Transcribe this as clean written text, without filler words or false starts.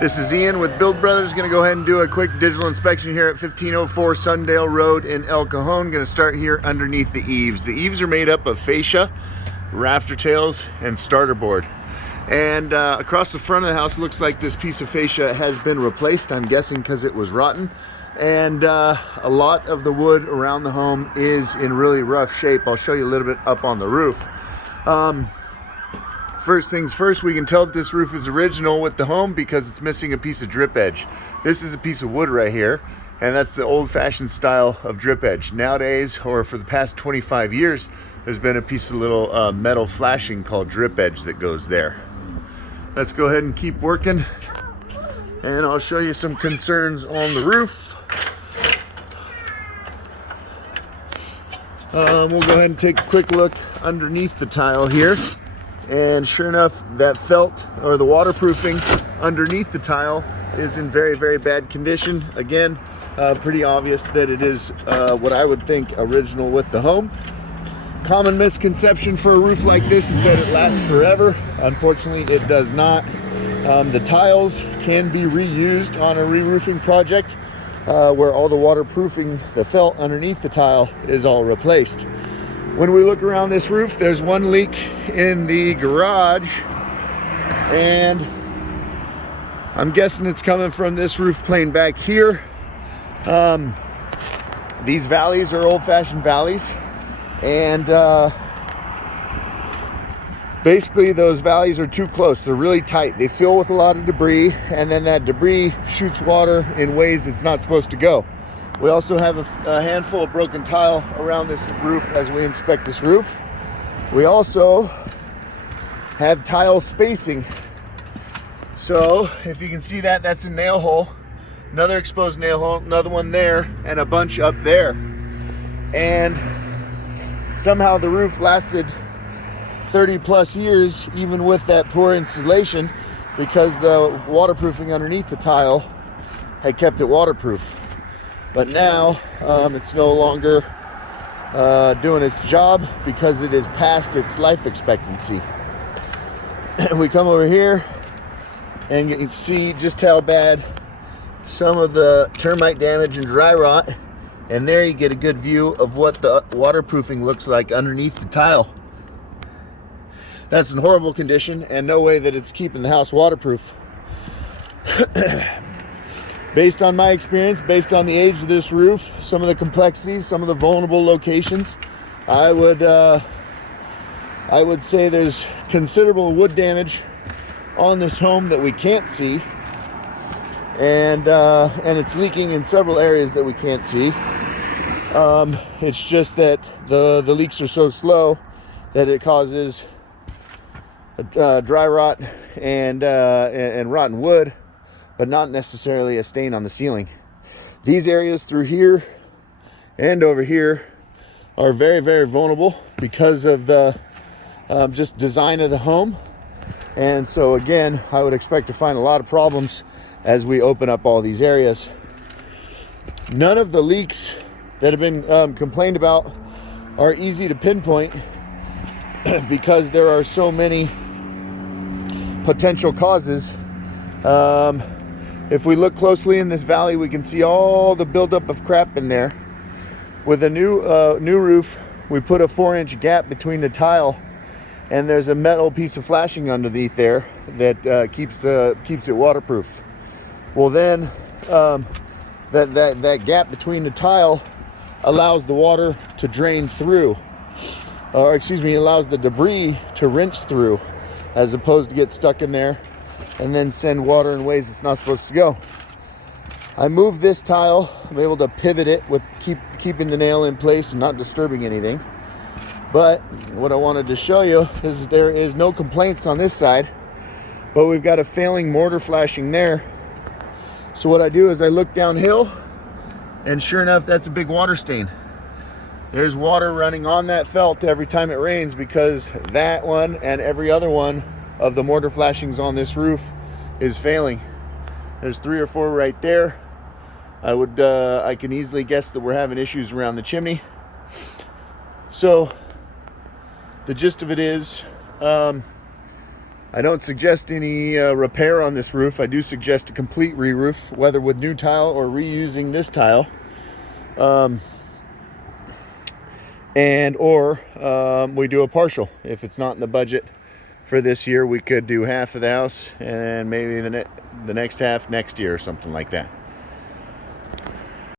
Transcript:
This is Ian with Build Brothers. Going to go ahead and do a quick digital inspection here at 1504 Sundale Road in El Cajon. Going to start here underneath the eaves. The eaves are made up of fascia, rafter tails, and starter board. And across the front of the house, looks like this piece of fascia has been replaced, I'm guessing because it was rotten. And a lot of the wood around the home is in really rough shape. I'll show you a little bit up on the roof. First things first, we can tell that this roof is original with the home because it's missing a piece of drip edge. This is a piece of wood right here, and that's the old-fashioned style of drip edge. Nowadays, or for the past 25 years, there's been a piece of little metal flashing called drip edge that goes there. Let's go ahead and keep working, and I'll show you some concerns on the roof. We'll go ahead and take a quick look underneath the tile here. And sure enough, that felt, or the waterproofing underneath the tile, is in very, very bad condition. Again, pretty obvious that it is what I would think original with the home. Common misconception for a roof like this is that it lasts forever. Unfortunately, it does not. The tiles can be reused on a re-roofing project where all the waterproofing, the felt underneath the tile, is all replaced. When we look around this roof, there's one leak in the garage, and I'm guessing it's coming from this roof plane back here. These valleys are old-fashioned valleys, and basically those valleys are too close. They're really tight. They fill with a lot of debris, and then that debris shoots water in ways it's not supposed to go. We also have a handful of broken tile around this roof as we inspect this roof. We also have tile spacing. So if you can see that, that's a nail hole, another exposed nail hole, another one there, and a bunch up there. And somehow the roof lasted 30 plus years even with that poor insulation because the waterproofing underneath the tile had kept it waterproof. But now it's no longer doing its job because it is past its life expectancy. We come over here and you can see just how bad some of the termite damage and dry rot, and there you get a good view of what the waterproofing looks like underneath the tile. That's in horrible condition and no way that it's keeping the house waterproof. Based on my experience, based on the age of this roof, some of the complexities, some of the vulnerable locations, I would say there's considerable wood damage on this home that we can't see, and it's leaking in several areas that we can't see. It's just that the leaks are so slow that it causes dry rot and rotten wood, but not necessarily a stain on the ceiling. These areas through here and over here are very, very vulnerable because of the just design of the home. And so again, I would expect to find a lot of problems as we open up all these areas. None of the leaks that have been complained about are easy to pinpoint because there are so many potential causes. If we look closely in this valley, we can see all the buildup of crap in there. With a new roof, we put a 4-inch gap between the tile, and there's a metal piece of flashing underneath there that keeps it waterproof. Well, then that gap between the tile allows the water to drain through, or excuse me, allows the debris to rinse through, as opposed to get stuck in there and then send water in ways it's not supposed to go. I moved this tile. I'm able to pivot it with keeping the nail in place and not disturbing anything. But what I wanted to show you is there is no complaints on this side, but we've got a failing mortar flashing there. So what I do is I look downhill, and sure enough, that's a big water stain. There's water running on that felt every time it rains because that one and every other one of the mortar flashings on this roof is failing. There's 3 or 4 right there. I can easily guess that we're having issues around the chimney. So the gist of it is I don't suggest any repair on this roof. I do suggest a complete re-roof, whether with new tile or reusing this tile. We do a partial. If it's not in the budget for this year, we could do half of the house and maybe the next half next year or something like that.